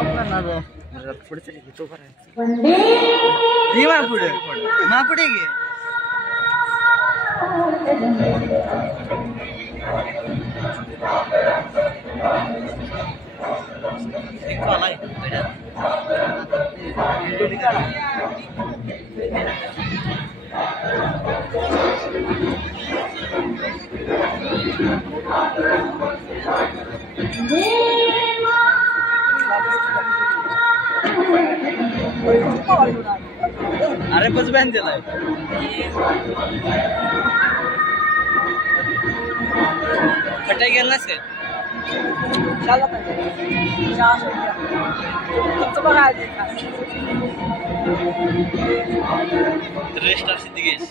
पुढे घेतो पुढे घे अरे बस बहन दिलाय फटाई गेला नसेल रेस्ट अशी दिगेश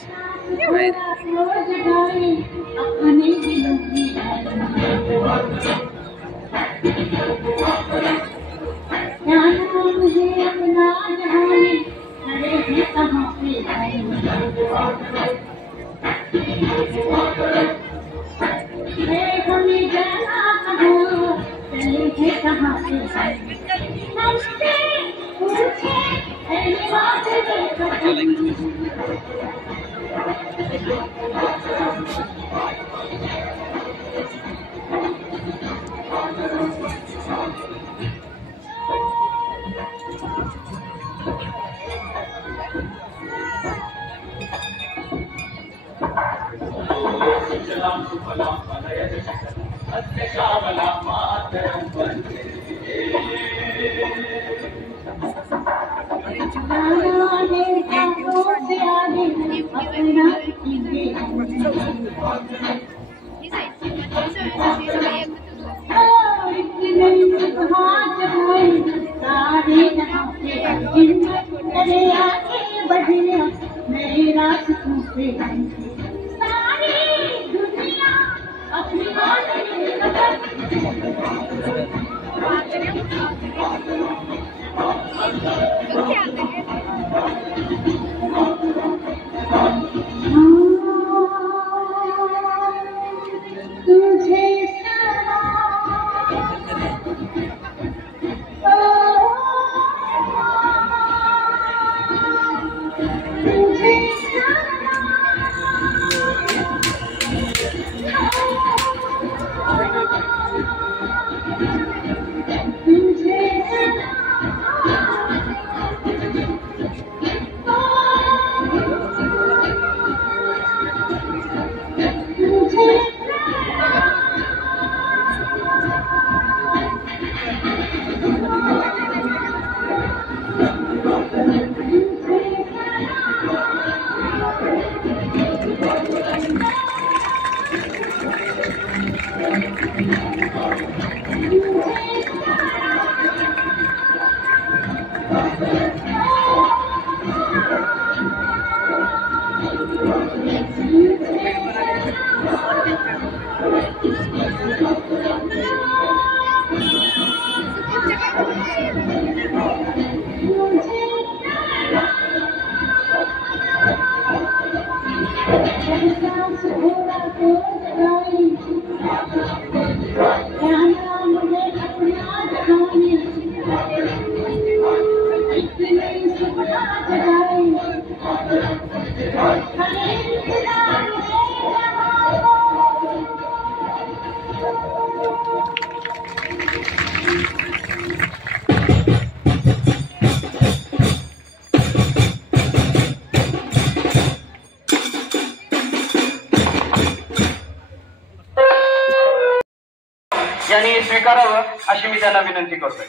यांनी स्वीकारावं अशी मी त्यांना विनंती करतोय.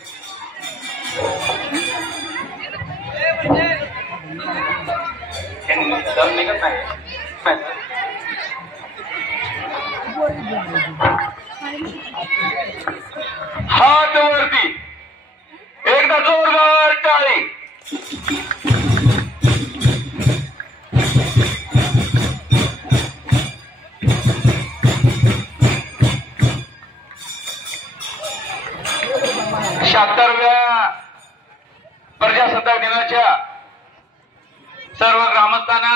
हात वरती एकदा जोरदार टाळी. प्रजासत्ताक दिनाच्या सर्व ग्रामस्थांना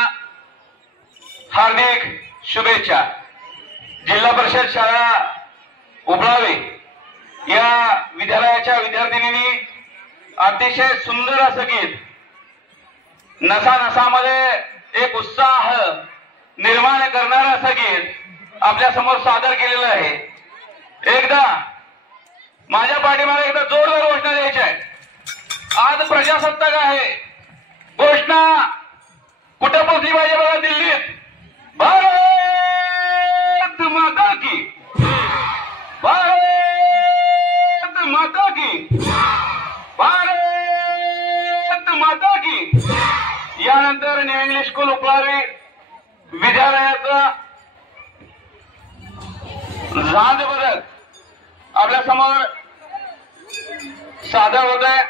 हार्दिक शुभेच्छा. जिल्हा परिषद शाळा उपळावे या विद्यालयाच्या विद्यार्थिनींनी अतिशय सुंदर असं गीत, नसा नसामध्ये एक उत्साह निर्माण करणारं असं गीत आपल्या समोर सादर केलेलं आहे. एकदा माझ्या पाठीमागे एकदा जोरदार घोषणा द्यायची आहे. आज प्रजासत्ताक आहे. घोषणा कुठं पोहोचली पाहिजे बघा? दिल्लीत. भारत माता की, भारत माता की, भारत माता की. यानंतर न्यू इंग्लिश स्कूल उपलावी विद्यालयाचा झांज बदल आपल्या समोर सादर होत आहे.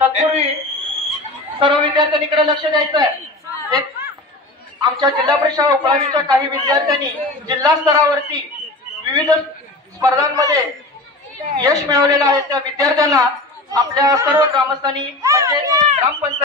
तत्पूर्वी सर्व विद्यार्थ्यांकडे लक्ष द्यायचं आहे. आमच्या जिल्हा परिषद उपलावीच्या काही विद्यार्थ्यांनी जिल्हा स्तरावरती विविध स्पर्धांमध्ये यश मिळवलेलं आहे. त्या विद्यार्थ्यांना आपल्या सर्व ग्रामस्थांनी म्हणजे ग्रामपंचायत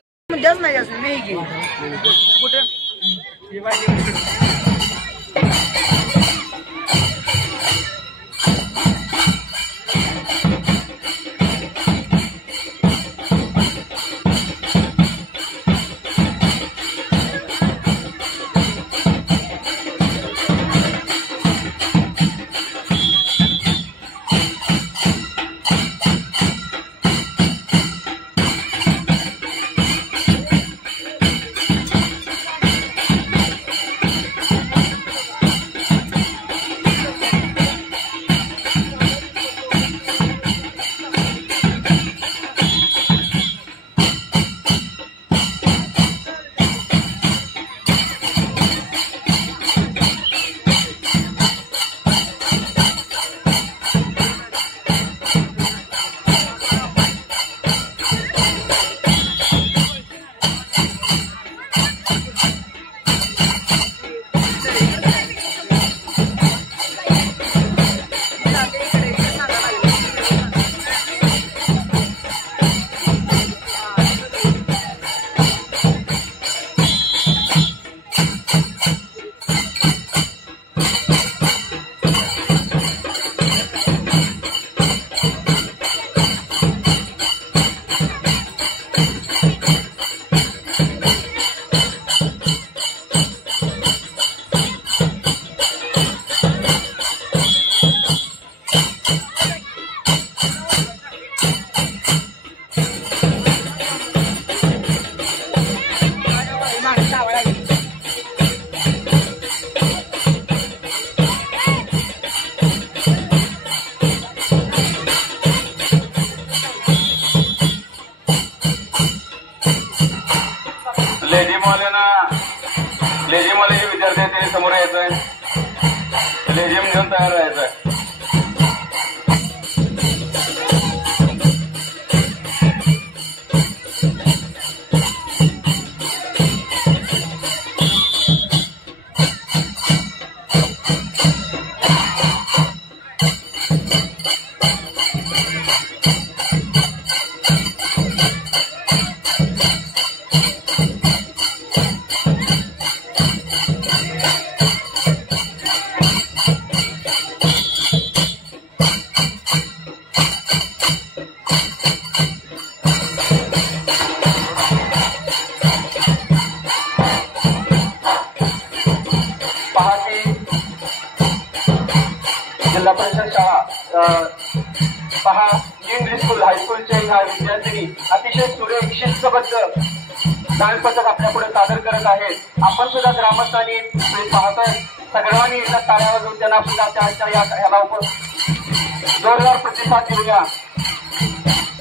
लेझिमवाले जे विद्यार्थी आहेत ते समोर यायचंय. लेझिम घेऊन तयार राहायचंय. जिल्हा परिषद शाळा पहा, इंग्लिश स्कूल हायस्कूलच्या ह्या विद्यार्थिनी अतिशय सुरेख शिस्तबद्ध डान्स पथक आपल्या पुढे सादर करत आहेत. आपण सुद्धा ग्रामस्थांनी पाहतोय, सर्वांनी एकदा टाळ्या वाजवून त्यांना सुद्धा त्याच्या याला जोरदार प्रतिसाद देऊया.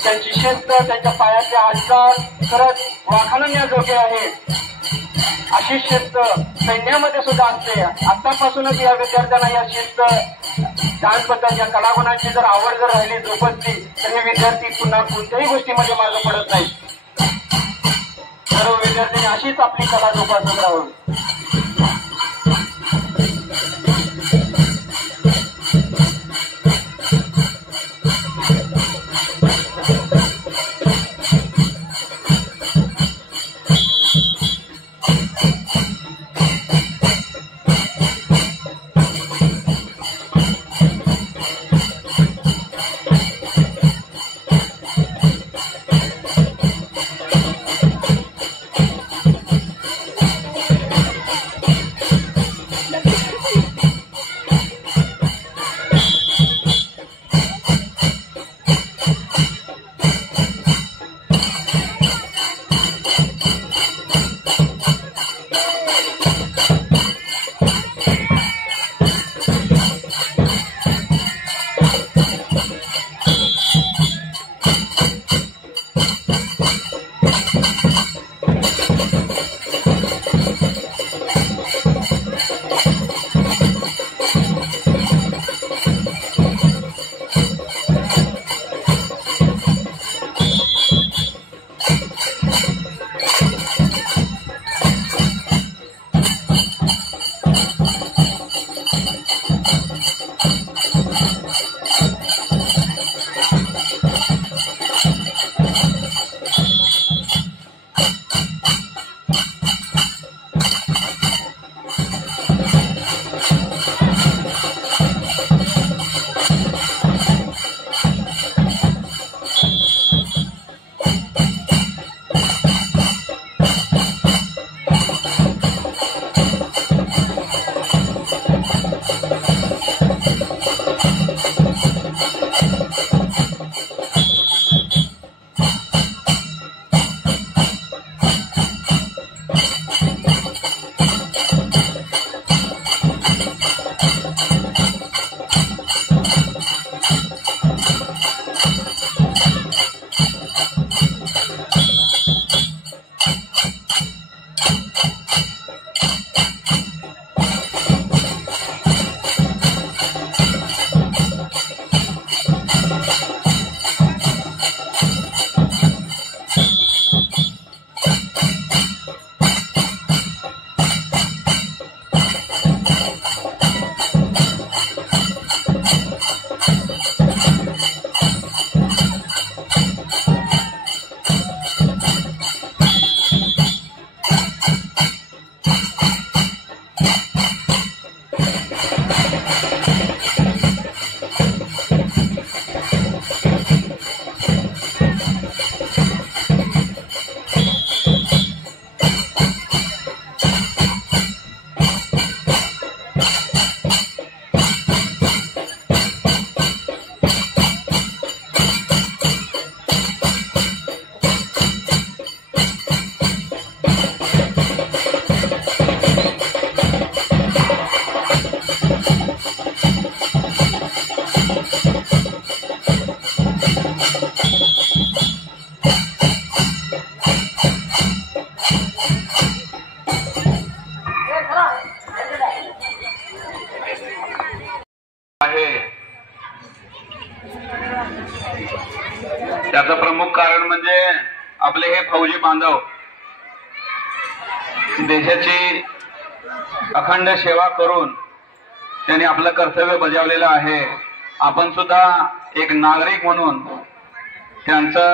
त्यांची शिस्त, त्यांच्या पायाचे हालचाल खरंच वाखाणण्याजोगे आहे. अशी शिस्त सैन्यामध्ये सुद्धा असते. आतापासूनच या विद्यार्थ्यांना या शिस्त, डान्स पद्धत, या कलागुणांची जर आवड जर राहिली, जोपासली, तर हे विद्यार्थी पुन्हा कोणत्याही गोष्टीमध्ये मार्ग पडत नाही. सर्व विद्यार्थ्यांनी अशीच आपली कला जोपासत राहावी. त्याचं प्रमुख कारण म्हणजे आपले हे फौजी बांधव देशाची अखंड सेवा करून त्यांनी आपलं कर्तव्य बजावलेलं आहे. आपण सुद्धा एक नागरिक म्हणून त्यांचा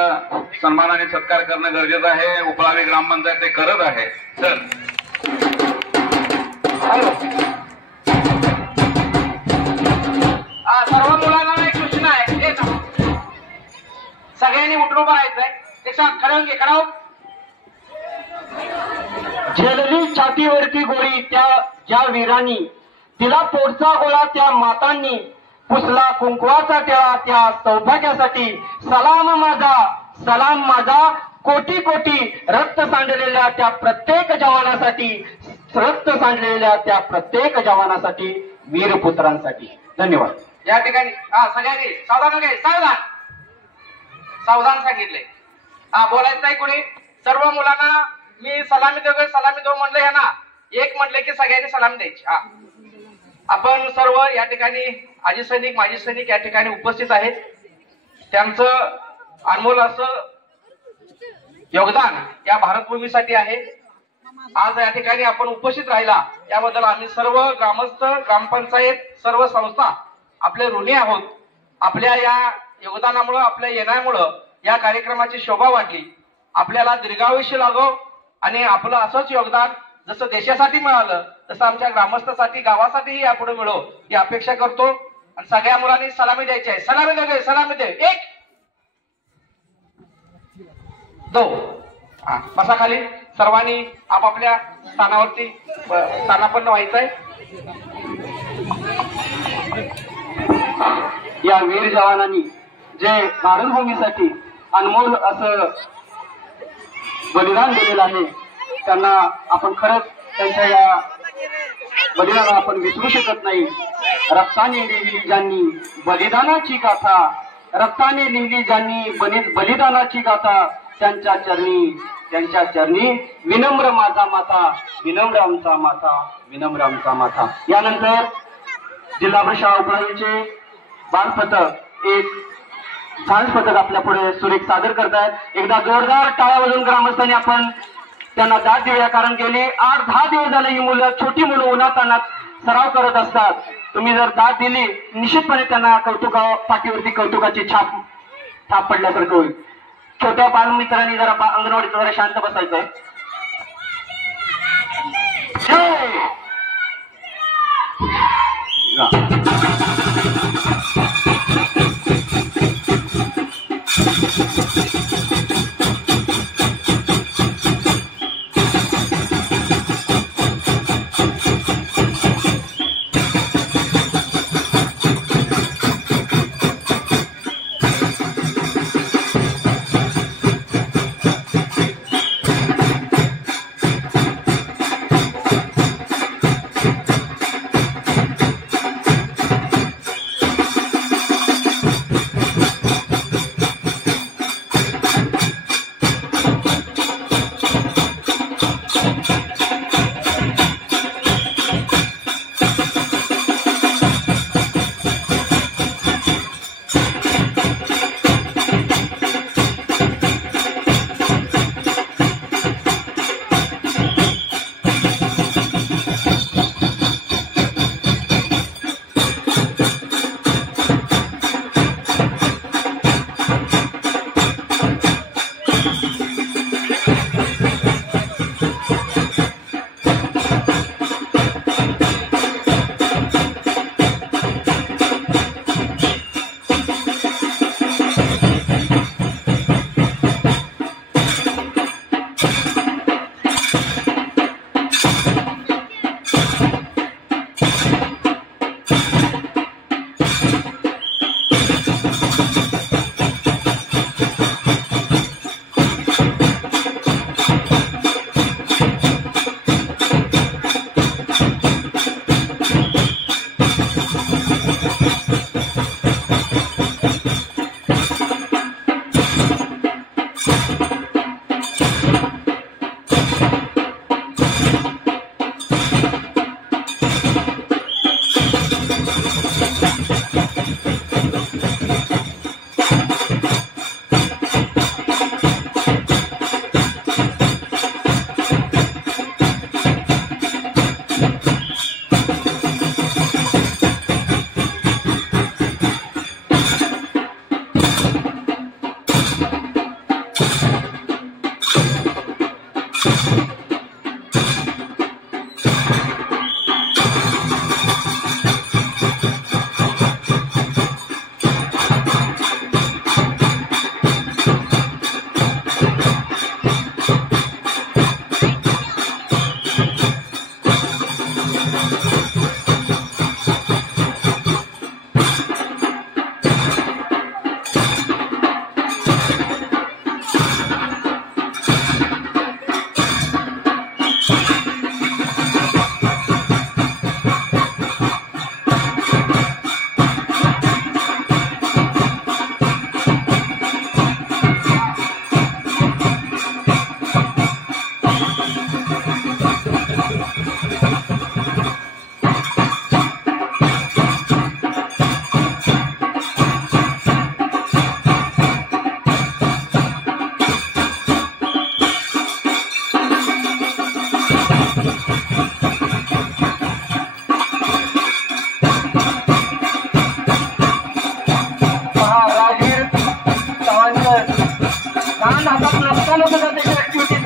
सन्मानाने सत्कार करणं गरजेचं आहे. उपळावी ग्रामपंचायत ते करत आहे. सर सर्व मुलांना एक सूचना आहे, सगळ्यांनी उठून उभं राहायचंय. एकसाथ खरं घे खराव. झेलली छातीवरती गोळी त्या ज्या वीरांनी, तिला पोटचा गोळा त्या मातांनी, पुसला कुंकवाचा टिळा त्या सौभाग्यासाठी. सलाम माझा कोटी कोटी रक्त सांडलेल्या त्या प्रत्येक जवानासाठी, रक्त सांडलेल्या त्या प्रत्येक जवानासाठी, वीरपुत्रांसाठी. धन्यवाद. या ठिकाणी सगळ्यांनी सावधान घे. सावधान सांगितले. बोलायचं नाही कोणी. सर्व मुलांना मी सलामी दो म्हणलं या ना. एक म्हणले की सगळ्यांनी सलामी द्यायची. आपण सर्व या ठिकाणी आजी सैनिक माजी सैनिक या ठिकाणी उपस्थित आहेत. त्यांचं अनमोल असं योगदान या भारतभूमीसाठी आहे. आज या ठिकाणी आपण उपस्थित राहिला याबद्दल आम्ही सर्व ग्रामस्थ, ग्रामपंचायत, सर्व संस्था आपले ऋणी आहोत. आपल्या या योगदानामुळं, आपल्या येण्यामुळं या कार्यक्रमाची शोभा वाढली. आपल्याला दीर्घायुष्य लागो आणि आपलं असंच योगदान जसं देशासाठी मिळालं तसं आमच्या ग्रामस्थासाठी, गावासाठीही यापुढे मिळो ही अपेक्षा करतो. आणि सगळ्या मुलांनी सलामी द्यायची आहे. सलामी दे. 1 2 बसा खाली. सर्वांनी आपापल्या स्थानावरती स्थानापन्न व्हायचंय. या वीर जवानांनी जे भारतभूमीसाठी अनमोल असं बलिदान दिलेलं आहे त्यांना आपण खरंच त्यांच्या या बलिदानाला आपण विसरू शकत नाही. रक्ताने लिहिली ज्यांनी बलिदानाची गाथा, रक्ताने लिहिली ज्यांनी बलिदानाची गाथा, त्यांच्या चरणी विनम्र माझा माथा, विनम्र आमचा माथा, विनम्र आमचा माथा. यानंतर जिल्हा परिषद उपलब्धीचे बालपथक एक सायन्स पथक आपल्या पुढे सुरेख सादर करतायत. एकदा जोरदार टाळ्या वाजवून ग्रामस्थांनी आपण त्यांना दाद देऊया, कारण गेले 8-10 दिवस झाले ही मुलं, छोटी मुलं उन्हातान्हात सराव करत असतात. तुम्ही जर दाद दिली निश्चितपणे त्यांना पाठीवरती कौतुकाची थाप पडल्यासारखं होईल. छोट्या बालमित्रांनी जरा अंगणवाडीचं जरा शांत बसायचंय.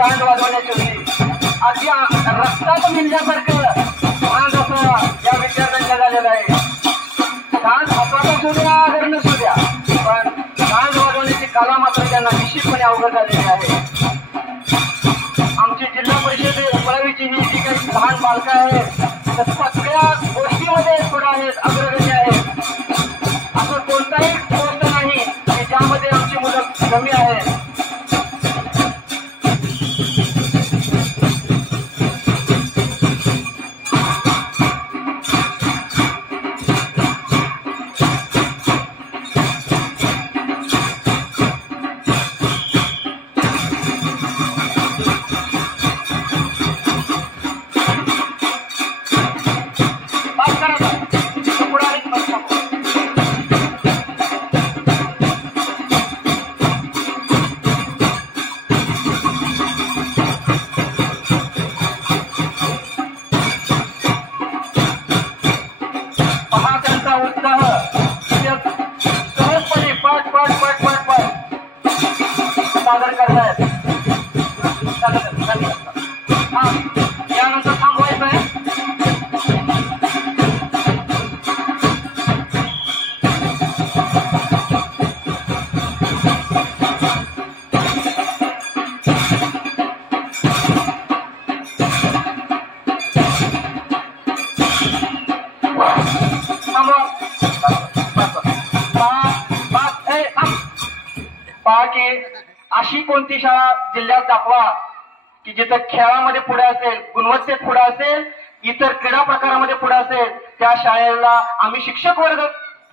दांड वाजवण्याची होती. अगदी रक्तात मिळण्यासारखं आज असं या विद्यार्थ्यांच्या झालेलं आहे. दांड हाताचा सुद्या अगर नसू द्या, पण दांड वाजवण्याची कला मात्र त्यांना निश्चितपणे अवगत झालेली आहे. आमची जिल्हा परिषद उपळावीची ही जी काही लहान बालकं आहेत तर सगळ्या गोष्टीमध्ये पुढे आहेत, अग्रगती आहेत. असं कोणताही गोष्ट नाही की ज्यामध्ये आमची मुलं कमी आहेत. कोणती शाळा जिल्ह्यात दाखवा की जिथं खेळामध्ये पुढे असेल, गुणवत्तेत पुढे असेल, इतर क्रीडा प्रकारामध्ये पुढे असेल, त्या शाळेला आम्ही शिक्षक वर्ग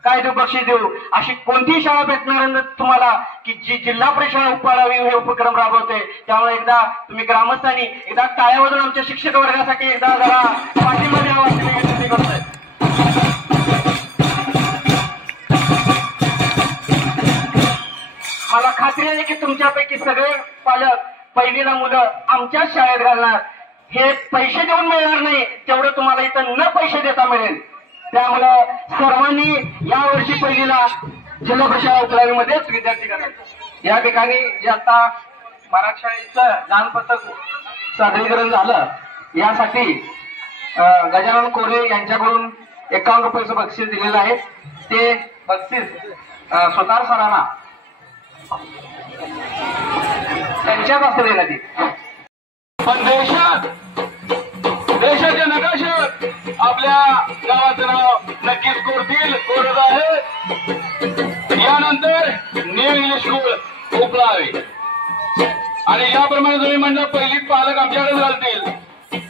काय देऊ, बक्षीस देऊ. अशी कोणतीही शाळा भेटणार तुम्हाला की जी जिल्हा परिषद उपळावी हे उपक्रम राबवते. त्यामुळे एकदा तुम्ही ग्रामस्थांनी एकदा टाळ्या वाजवून आमच्या शिक्षक वर्गासाठी एकदा जरा पाठिंबा द्यावा अशी मी विनंती करतोय. मला खात्री आहे की तुमच्यापैकी सगळे पालक पहिलीला मुलं आमच्याच शाळेत घालणार. हे पैसे देऊन मिळणार नाही, तेवढं तुम्हाला इथं न पैसे देता मिळेल. त्यामुळं सर्वांनी यावर्षी पहिलीला जिल्हा परिषद उपळावीमध्येच विद्यार्थी घालायचे. या ठिकाणी जे आता मराठी शाळेचं ज्ञानपथक सादरीकरण झालं यासाठी गजानन कोरे यांच्याकडून 51 रुपयाचं बक्षीस दिलेलं आहे. ते बक्षीस सुतार सरांना त्यांच्याच हस्ते देण्यात येईल. पण देशाच्या नकाशात आपल्या गावाचं नाव नक्कीच कोरत आहे. यानंतर न्यू इंग्लिश स्कूल उपळावी आणि याप्रमाणे तुम्ही म्हणलं पहिलीत पालक आमच्याकडे घालतील,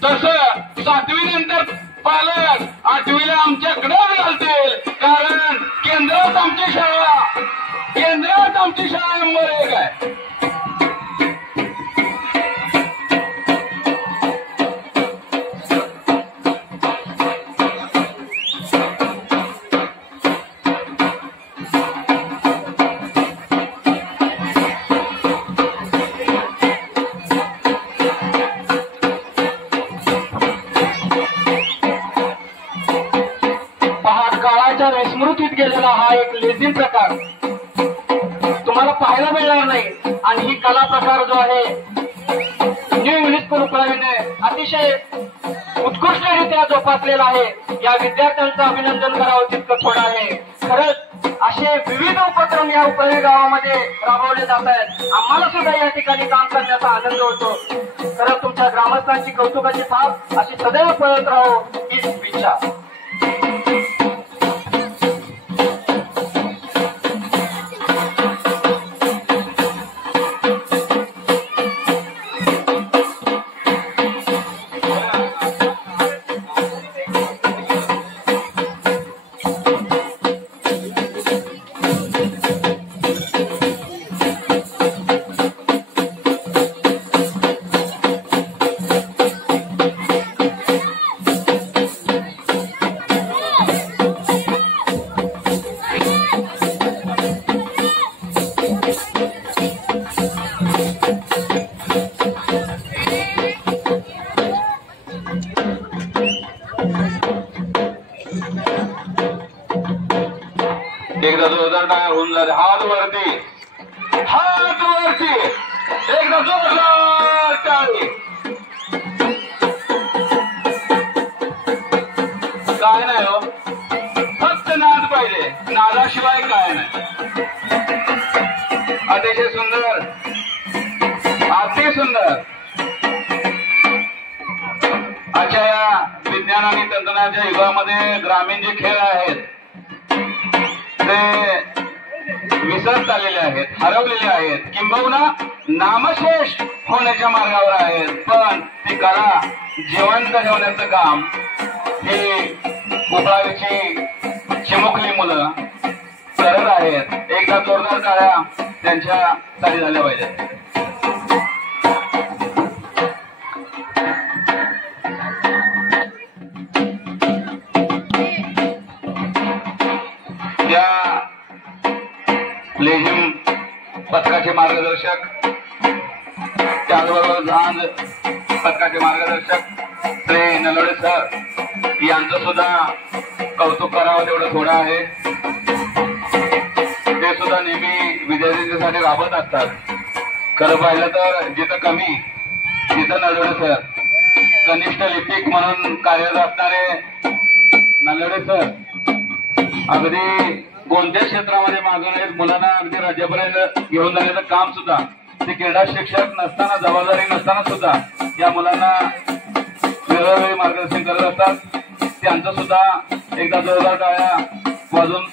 तसं 7वी नंतर पालक 8वीला आमच्याकडेच घालतील. कारण केंद्रात आमची शाळा नंबर 1 आहे. विस्मृतीत गेलेला हा एक लेझिम प्रकार तुम्हाला पाहायला मिळणार नाही. आणि ही कला प्रकार जो आहे न्यू इंग्लिश स्कूल उपळावीने अतिशय उत्कृष्टरित्या जोपासलेला आहे. या विद्यार्थ्यांचं अभिनंदन करावं तितकं थोडं आहे. खरंच असे विविध उपक्रम या उपळावी गावामध्ये राबवले जात आहेत. आम्हाला सुद्धा या ठिकाणी काम करण्याचा आनंद होतो. खरंच तुमच्या ग्रामस्थांची कौतुकाची थाप अशी सदैव पळत राहो हीच इच्छा. एकदा जोरदार टाळ्या होऊन जाते. हात वरती एकदा जोरदार टाळी. काय नाही हो, फक्त नाद पाहिजे, नादाशिवाय काय नाही. अतिशय सुंदर, अति सुंदर अशा या विज्ञान आणि तंत्रज्ञानाच्या युगामध्ये ग्रामीण जे खेळ आहेत ते विसरत आलेले आहेत, हरवलेले आहेत, किंबहुना नामशेष होण्याच्या मार्गावर आहेत. पण ती कला जिवंत ठेवण्याचं काम हे उपळावीची चिमुकली मुलं करत आहेत. एकदा जोरदार टाळ्या त्यांच्यासाठी झाल्या पाहिजेत. लेझिम पथकाचे मार्गदर्शक, त्याचबरोबर झांज पथकाचे मार्गदर्शक श्री नलोडे सर यांचं सुद्धा कौतुक करावं तेवढं थोडं आहे. ते सुद्धा नेहमी विद्यार्थ्यांसाठी राबत असतात. खरं पाहिलं तर जिथं कमी तिथं नलोडे सर, कनिष्ठ लिपिक म्हणून कार्यरत असणारे नलोडे सर अगदी कोणत्या क्षेत्रामध्ये मागं नाहीत. मुलांना अगदी राज्यापर्यंत घेऊन जाण्याचं काम सुद्धा ते क्रीडा शिक्षक नसताना, जबाबदारी नसताना सुद्धा या मुलांना वेळोवेळी मार्गदर्शन करत असतात. त्यांचं सुद्धा एकदा जोरदार टाळ्या वाजून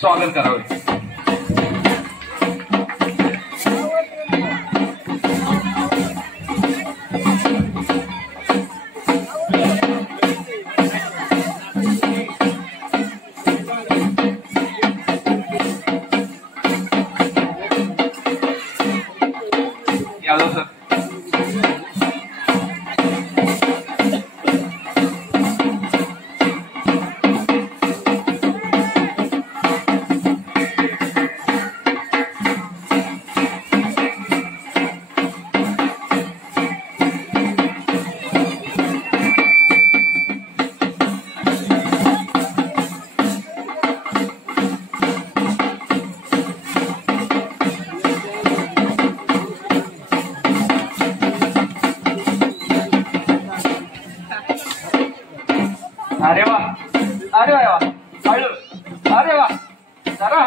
स्वागत करावे. अरे वा अरे वा वा हळू अरे वा जरा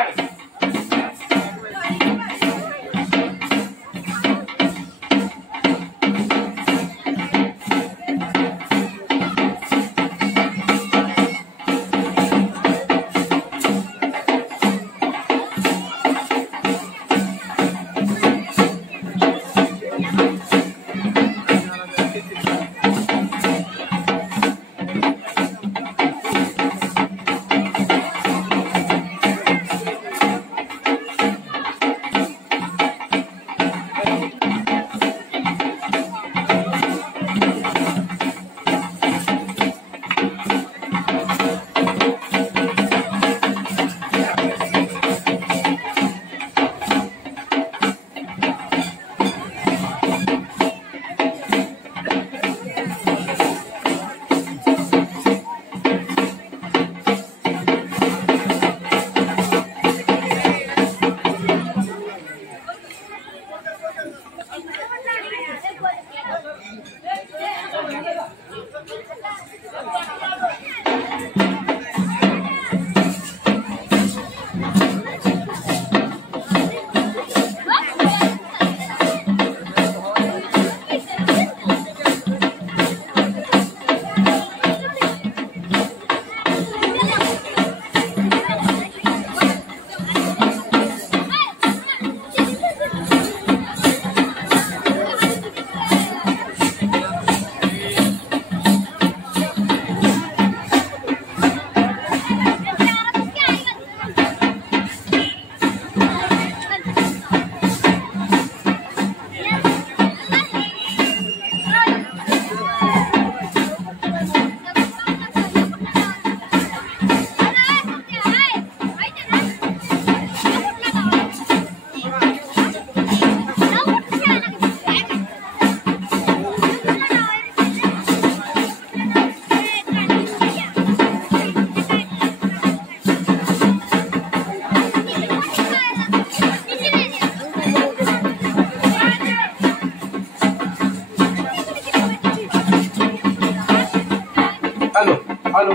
हळू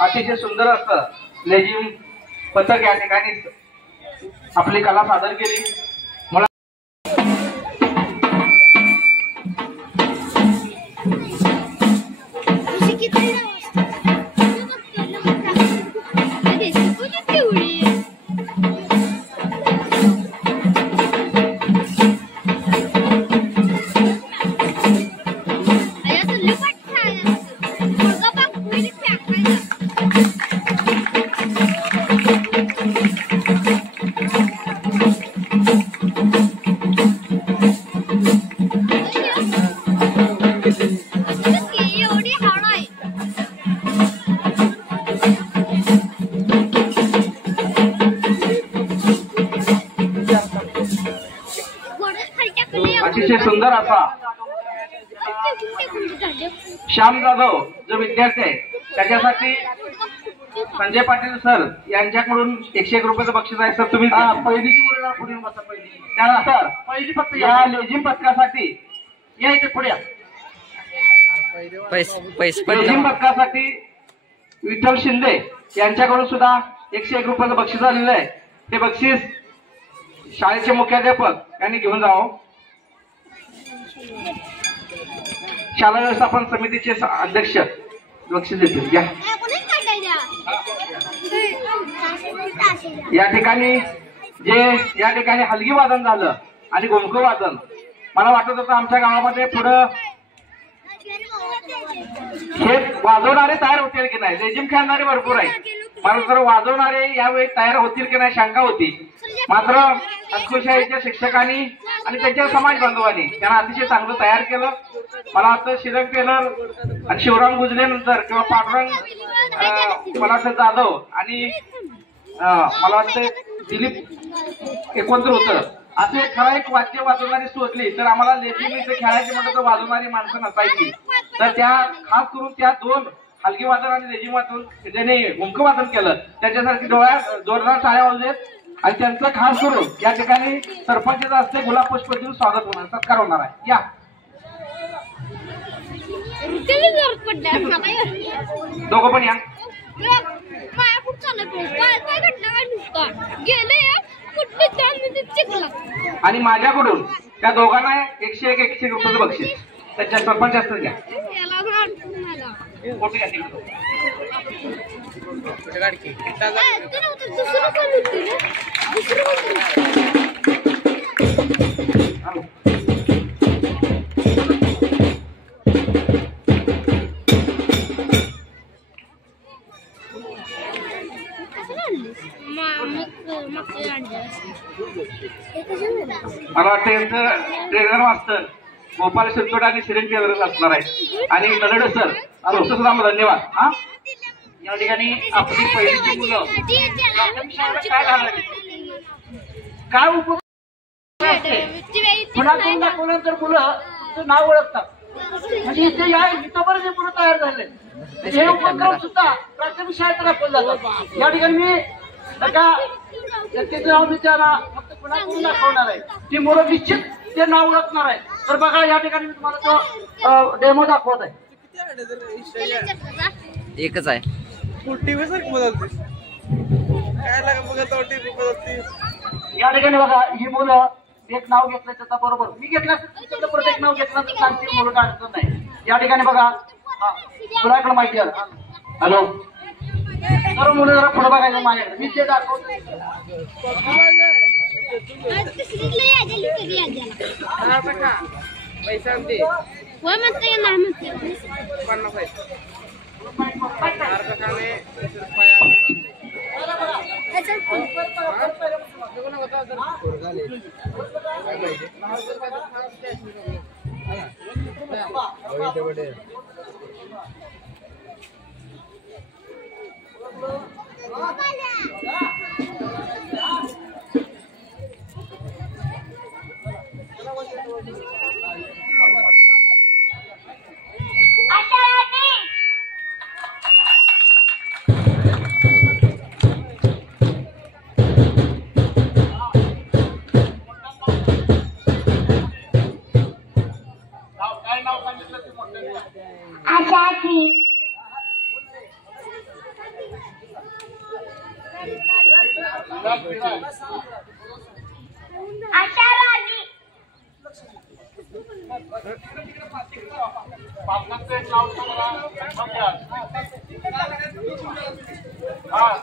अतिशय सुंदर असं लेझिम पथक या ठिकाणी आपली कला सादर केली. मला अतिशय सुंदर असा श्याम जाधव जो विद्यार्थी आहे त्याच्यासाठी संजय पाटील सर यांच्याकडून 101 रुपयाचं बक्षीस आहे. सर तुम्ही पहिलीची मुलं पुढे बसा. पहिली त्यानंतर पहिली फक्त या लेझिम पथकासाठी या इथे पुढे लेझिम पथकासाठी विठ्ठल शिंदे यांच्याकडून सुद्धा 101 रुपयाचं बक्षीस आलेलं आहे. ते बक्षीस शाळेचे मुख्याध्यापक यांनी घेऊन जावं. शाळा व्यवस्थापन समितीचे अध्यक्ष बक्षीस देतील. या ठिकाणी हलगी वादन झालं आणि घुमकं वादन. मला वाटत होतं आमच्या गावामध्ये पुढं हे वाजवणारे तयार होतील की नाही. लेझिम खेळणारे भरपूर आहे, मला तर वाजवणारे यावेळी तयार होतील की नाही शंका होती. मात्र अंकुशाहीच्या शिक्षकांनी आणि त्यांच्या समाज बांधवांनी त्यांना अतिशय चांगलं तयार केलं. मला वाटतं श्रीरंग टेलर आणि शिवराम गुजले नंतर किंवा पांडुरंग मला वाटतं जाधव आणि मला वाटतं दिलीप एकवंत्र होतं असे एक वाद्य वाजवणारी शोधली तर आम्हाला लेझिमीचे खेळायचे म्हणलं तर वाजवणारी माणसं नसायची. तर त्या खास करून त्या दोन हलगी वादन आणि लेझिम वाजवून ज्याने घुमकं वादन केलं त्याच्यासारखी डोळ्यात जोरदार टाळ्या वाजवेत आणि त्यांचं खास करून या ठिकाणी सरपंचाचं हस्ते गुलाब पुष्प देऊन स्वागत होणार, सत्कार होणार आहे. या दोघं पण या. आणि माझ्याकडून त्या दोघांना 101 रुपयाचं बक्षीस. त्याच्या सरपंच असतं घ्या. फोटो घ्या तिकडे. मला वाटतं ट्रेनर मास्तर गोपाल शिरतोड आणि श्रीन टेलर असणार आहे. आणि नरडे सर सुद्धा धन्यवाद. हा या ठिकाणी आपली पहिलीची मुलं काय झालं काय उपयोग दाखवल्यानंतर मुलं नाव ओळखतात. म्हणजे इथे या इथं बरेच मुलं तयार झाले. हे उपक्रम सुद्धा प्राथमिक शाळेत राबवले जातात. या ठिकाणी मी त्याचं नाव विचारा फक्त कुणाकडून दाखवणार आहे. ती मुलं निश्चित ते नाव ओळखणार आहे. तर बघा या ठिकाणी मी तुम्हाला तो डेमो दाखवत आहे. एकच आहे. या ठिकाणी बघा ही मुलं एक नाव घेतलं त्याचा बरोबर मी घेतलं प्रत्येक नाव घेतलं तर सांगतील मुलं अडचण नाही. या ठिकाणी बघा मुलाकडे माहिती आहे. हॅलो सर्व मुलं जरा पुढे बघायचं माझ्याकडे मी ते दाखवतो.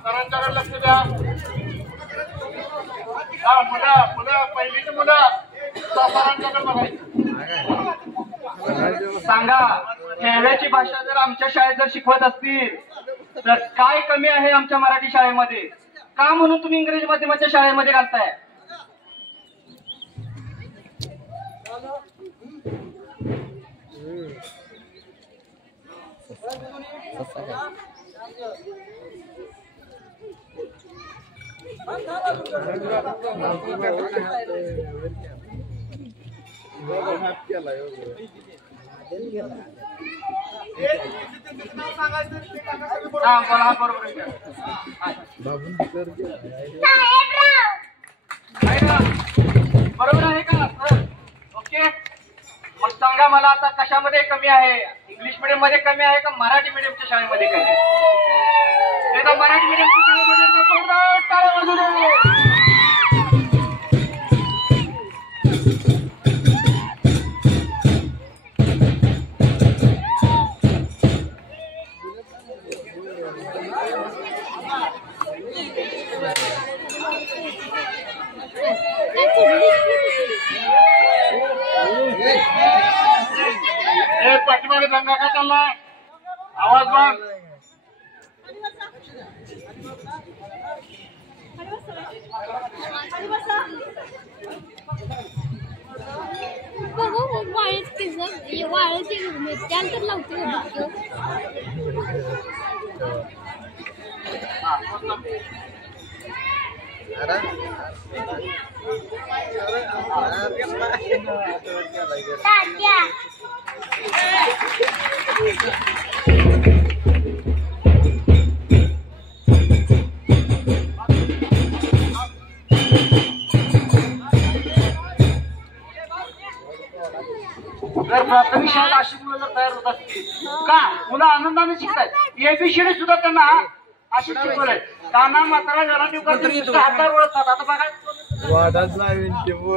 सरांच्याकडे लक्ष द्या. मुलं पहिलीची मुलं सरांच्याकडे बघायचं. सांगा खेळण्याची भाषा जर आमच्या शाळेत जर शिकवत असतील तर काय कमी आहे आमच्या मराठी शाळेमध्ये? का म्हणून तुम्ही इंग्रजी माध्यमाच्या शाळेमध्ये घालताय? बरोबर आहे का? ओके मग सांगा मला आता कशामध्ये कमी आहे? इंग्लिश मीडियम मध्ये कमी आहे का मराठी मीडियमच्या शाळेमध्ये कमी आहे? मराठी मीडियमच्या शाळेमध्ये टाळ्या वाजू दे. पाठीमागे दंगा का चाललाय? आवाज बघ. जर प्राथमिक शाळा अशी मुलं जर तयार होत असतील का मुलं आनंदाने शिकतात एबीसीडी सुद्धा त्यांना अशीच शिकवलंय काना माताला घरात येऊन हातावर ओळखतात आता बघा व्हिडिओ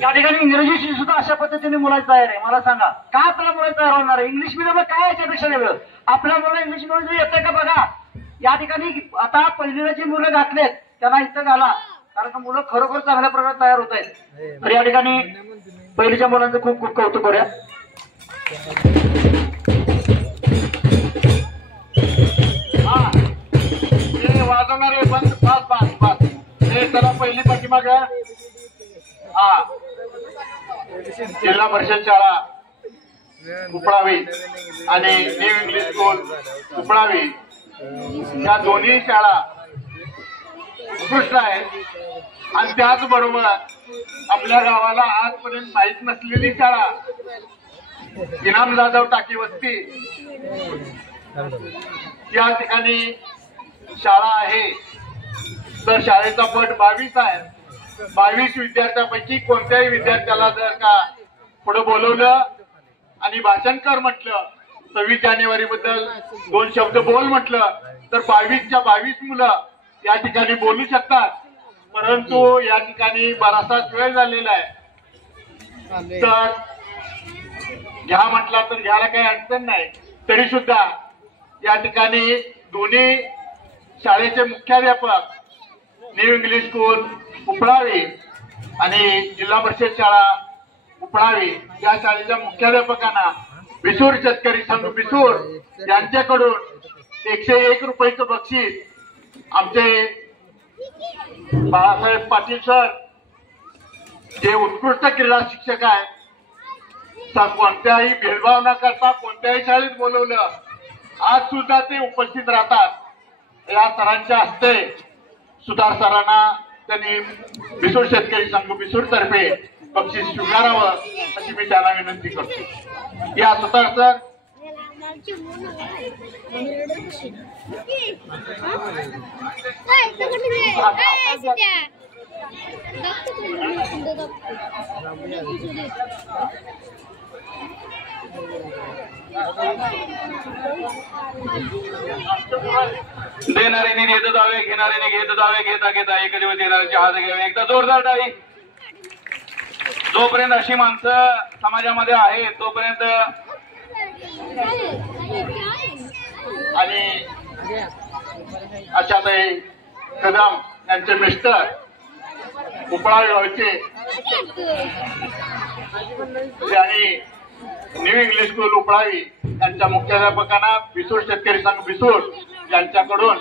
या ठिकाणी इंग्रजीशी सुद्धा अशा पद्धतीने मुलाची तयार आहे मला सांगा का आपल्याला मुलं तयार होणार आहे इंग्लिश मिडियम काय याच्यापेक्षा वेगळं आपल्या मुलं इंग्लिश मिडियम येतं का बघा या ठिकाणी आता पहिलीला जी मुलं घातलेत त्यांना इथं घाला कारण का मुलं खरोखर चांगल्या प्रकारे तयार होत आहेत तर या ठिकाणी पहिलीच्या मुलांचं खूप खूप कौतुक करूया हा ते वाजवणारे बंद पाच पाच पाच हे त्याला पहिली पाठीमाग हा जिल्हा परिषद शाळा उपळावी आणि न्यू इंग्लिश स्कूल उपळावी या दोन्ही शाळा उत्कृष्ट आहेत आणि त्याचबरोबर आपल्या गावाला आजपर्यंत माहीत नसलेली शाळा इनाम जाधव टाकी वस्ती या ठिकाणी शाळा आहे तर शाळेचा पट 22 आहे 22 विद्यार्थ्यांपैकी कोणत्याही विद्यार्थ्याला जर का पुढे बोलवलं आणि भाषण कर म्हटलं 26 जानेवारी बद्दल 2 शब्द बोल म्हटलं तर 22च्या 22 मुलं या ठिकाणी बोलू शकतात परंतु या ठिकाणी बराचसाच वेळ झालेला आहे तर घ्या म्हटला तर घ्यायला काही अडचण नाही तरी सुद्धा या ठिकाणी दोन्ही शाळेचे मुख्याध्यापक न्यू इंग्लिश स्कूल उपळावी आणि जिल्हा परिषद शाळा उपळावी या शाळेच्या मुख्याध्यापकांना बिसूर शेतकरी संघ बिसूर यांच्याकडून 101 रुपयाचं बक्षीस आमचे बाळासाहेब पाटील सर जे उत्कृष्ट क्रीडा शिक्षक आहेत कोणत्याही भेदभाव न करता कोणत्याही शाळेत बोलवलं आज सुद्धा ते उपस्थित राहतात या सरांच्या हस्ते सुधार सरांना त्यांनी बिसूर शेतकरी संघ बिसूर तर्फे बक्षीस स्वीकारावं अशी मी त्यांना विनंती करतो या सुधार सर देणाऱ्याने देत जावे घेणाऱ्याने घेत जावे घेता घेता एक दिवस देणाऱ्याचे हात घ्यावे एकदा जोरदार टाळी जोपर्यंत अशी माणसं समाजामध्ये आहेत तोपर्यंत आणि आशाताई कदम यांचे मिस्टर उपळावी गावचे आणि न्यू इंग्लिश स्कूल उपळावी यांच्या मुख्याध्यापकांना बिसूर शेतकरी संघ बिसूर यांच्याकडून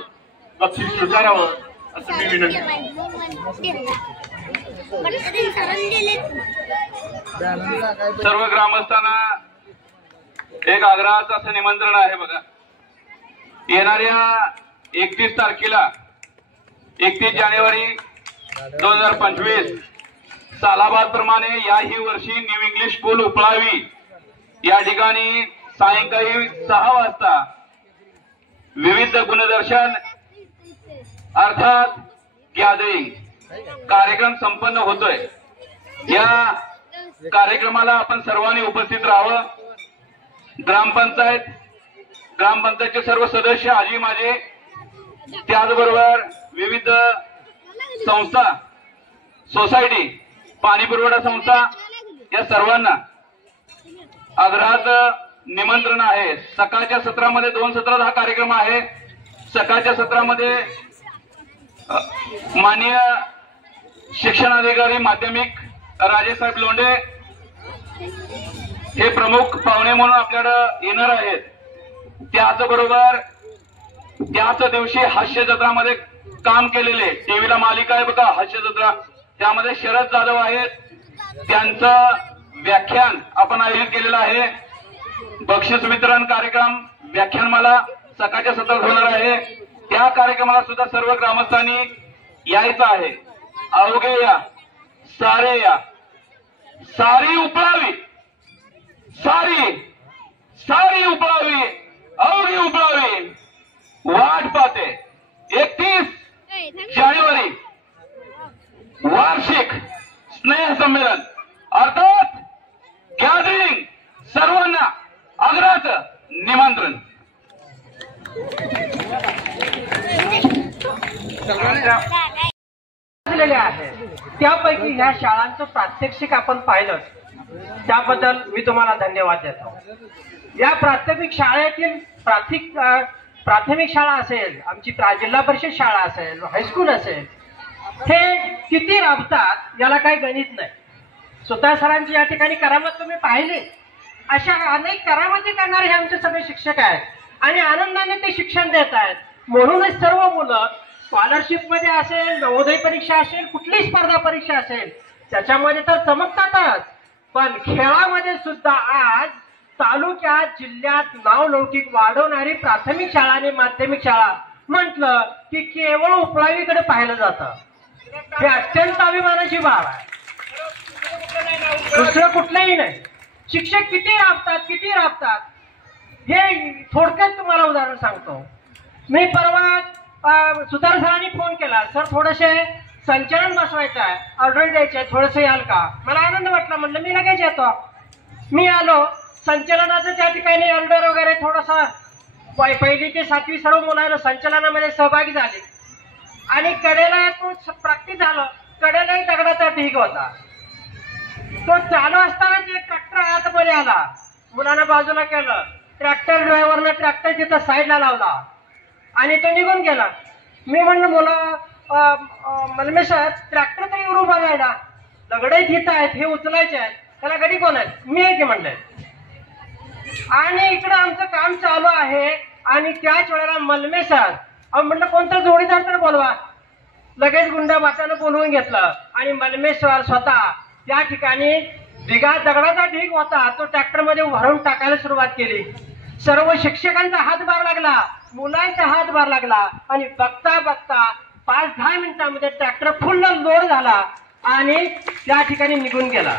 बक्षीस स्वीकारावं असं मी विनंती सर्व ग्रामस्थांना एक आग्रहाचं असं निमंत्रण आहे बघा येणाऱ्या 31 तारखेला 31 जानेवारी 2025 सालाबाद प्रमाणे याही वर्षी न्यू इंग्लिश स्कूल उपळावी या ठिकाणी सायंकाळी 6 वाजता विविध गुणदर्शन अर्थात गॅदरिंग कार्यक्रम संपन्न होतोय या कार्यक्रमाला आपण सर्वांनी उपस्थित राहावं ग्रामपंचायतचे सर्व सदस्य आजी माझे त्याचबरोबर विविध संस्था सोसायटी पाणी पुरवठा संस्था या सर्वांना आग्रहाचं निमंत्रण आहे सकाळच्या सत्रामध्ये 2 सत्रात हा कार्यक्रम आहे सकाळच्या सत्रामध्ये माननीय शिक्षणाधिकारी माध्यमिक राजेसाहेब लोंढे हे प्रमुख पाहुणे म्हणून आपल्याकडे येणार आहेत. त्याचबरोबर त्याच दिवशी हास्य जत्रामध्ये काम केलेले टीव्हीला मालिका आहे बघा हास्य जत्रा, त्यामध्ये शरद जाधव आहेत. त्यांचं व्याख्यान आपण आयोजित केलेलं आहे. बक्षीस वितरण कार्यक्रम व्याख्यानमाला सकाळच्या सत्रात होणार आहे. त्या कार्यक्रमाला सुद्धा सर्व ग्रामस्थांनी यायचं आहे. अवघे या, सारे या, सारी उपळावी, सारी उपळावी, अवघी उपळावी वाट पाहते. 31 जानेवारी वार्षिक स्नेह संमेलन अर्थात गॅदरिंग, सर्वांना आग्रहाचं निमंत्रण. आहे त्यापैकी ह्या शाळांचं प्रात्यक्षिक आपण पाहिलं, त्याबद्दल मी तुम्हाला धन्यवाद देतो. या प्राथमिक शाळेतील प्राथमिक शाळा असेल, आमची जिल्हा परिषद शाळा असेल, हायस्कूल असेल, हे किती राबतात याला काही गणित नाही. स्वतः सरांची या ठिकाणी करामत तुम्ही पाहिली. अशा अनेक करामती करणारे हे आमचे सगळे शिक्षक आहेत आणि आनंदाने ते शिक्षण देत आहेत. म्हणूनच सर्व मुलं स्कॉलरशिप मध्ये असेल, नवोदय परीक्षा असेल, कुठलीही स्पर्धा परीक्षा असेल त्याच्यामध्ये तर चमकतातच, पण खेळामध्ये सुद्धा आज तालुक्यात जिल्ह्यात नावलौकिक वाढवणारी प्राथमिक शाळा आणि माध्यमिक शाळा म्हटलं की केवळ उपळावीकडे पाहिलं जातं. हे अत्यंत अभिमानाची बाब आहे, दुसरं कुठलंही नाही. शिक्षक किती राबतात हे थोडक्यात तुम्हाला उदाहरण सांगतो. मी परवा सुतार सरांनी फोन केला, सर थोडेसे संचलन बसवायचं आहे, ऑर्डर द्यायचे आहे, थोडंसं याल का? मला आनंद वाटला, म्हणलं मी लगेच येतो. मी आलो. संचलनाचं त्या ठिकाणी ऑर्डर वगैरे थोडंसं 1ली ते 7वी सर्व मुलांना संचलनामध्ये सहभागी झाले आणि कडेला तो प्रॅक्टिस झालं. कडेलाही दगडाचा ढीग होता. तो चालू असतानाच एक ट्रॅक्टर आतमध्ये आला, मुलांना बाजूला केलं. ट्रॅक्टर ड्रायव्हरनं ट्रॅक्टर तिथं साईडला लावला आणि तो निघून गेला. मी म्हणलं मला सर ट्रॅक्टर तरी उरू बघायला, दगडही तिथं आहेत, हे उचलायचे आहेत, त्याला गडी कोण आहेत? मी आहे की म्हणले. आणि इकडं आमचं काम चालू आहे आणि त्याच वेळेला मलमे सर म्हणलं कोणतं जोडीदार तर बोलवा. लगेच गुंडा बाटानं बोलवून घेतलं आणि मलमे सर स्वतः त्या ठिकाणी दगडाचा ढीग होता तो ट्रॅक्टर मध्ये भरून टाकायला सुरुवात केली. सर्व शिक्षकांचा हातभार लागला, मुलांचा हातभार लागला आणि बघता 5-10 मिनिटांमध्ये ट्रॅक्टर फुल लोड झाला आणि त्या ठिकाणी निघून गेला.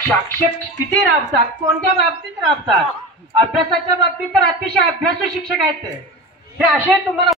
शिक्षक किती राबतात, कोणत्या बाबतीत राबतात? अभ्यासाच्या बाबतीत तर अतिशय अभ्यासू शिक्षक आहेत ते. हे असे तुम्हाला